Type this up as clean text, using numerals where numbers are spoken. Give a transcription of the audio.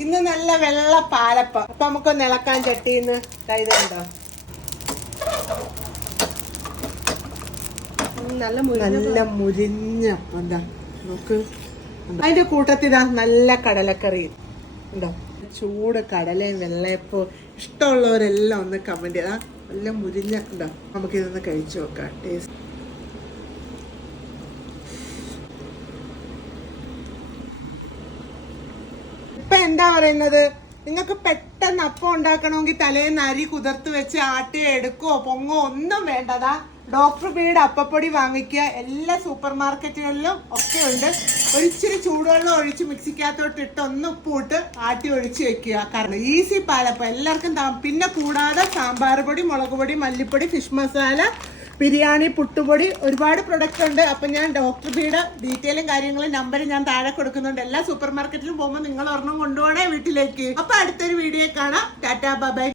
ഇന്ന് നല്ല വെള്ള പാലപ്പം. അപ്പൊ നമുക്കൊന്ന് ഇളക്കാൻ ചട്ടിന്ന് കൈതണ്ടോ. നല്ല മുരിഞ്ഞ എന്താ നോക്ക്. അതിന്റെ കൂട്ടത്തിതാ നല്ല കടലക്കറി ഉണ്ടോ. ചൂട് കടലയും വെള്ളയപ്പോ ഇഷ്ടമുള്ളവരെല്ലാം ഒന്ന് കമന്റ് ചെയ്താ. നല്ല മുരിഞ്ഞ ഉണ്ടോ. നമുക്കിതൊന്ന് കഴിച്ചു നോക്കാം. ടേസ്റ്റ് ഇപ്പൊ എന്താ പറയുന്നത്, നിങ്ങൾക്ക് പെട്ടെന്ന് അപ്പം ഉണ്ടാക്കണമെങ്കിൽ തലേന്ന് അരി കുതിർത്ത് വെച്ച് ആട്ടി എടുക്കോ പൊങ്ങോ ഒന്നും വേണ്ടതാ. ഡോക്ടർ ബീഡ് അപ്പപ്പൊടി വാങ്ങിക്കുക. എല്ലാ സൂപ്പർ മാർക്കറ്റുകളിലും ഒക്കെ ഉണ്ട്. ഒരിച്ചിരി ചൂടുവെള്ളം ഒഴിച്ച് മിക്സിക്കകത്തോട്ട് ഇട്ട് ഒന്ന് ഉപ്പിട്ട് ആട്ടി ഒഴിച്ച് വെക്കുക. കാരണം ഈസി പാലപ്പം എല്ലാവർക്കും. പിന്നെ കൂടാതെ സാമ്പാർ പൊടി, മുളക് പൊടി, മല്ലിപ്പൊടി, ഫിഷ് മസാല, ബിരിയാണി, പുട്ടുപൊടി, ഒരുപാട് പ്രൊഡക്റ്റ് ഉണ്ട്. അപ്പം ഞാൻ ഡോക്ടർ ബീഡ് ഡീറ്റെയിലും കാര്യങ്ങളും നമ്പർ ഞാൻ താഴെ കൊടുക്കുന്നുണ്ട്. എല്ലാ സൂപ്പർ മാർക്കറ്റിലും പോകുമ്പോൾ നിങ്ങൾ ഒരെണ്ണം കൊണ്ടുപോകണേ വീട്ടിലേക്ക്. അപ്പൊ അടുത്തൊരു വീഡിയോ കാണാം. Tata bye.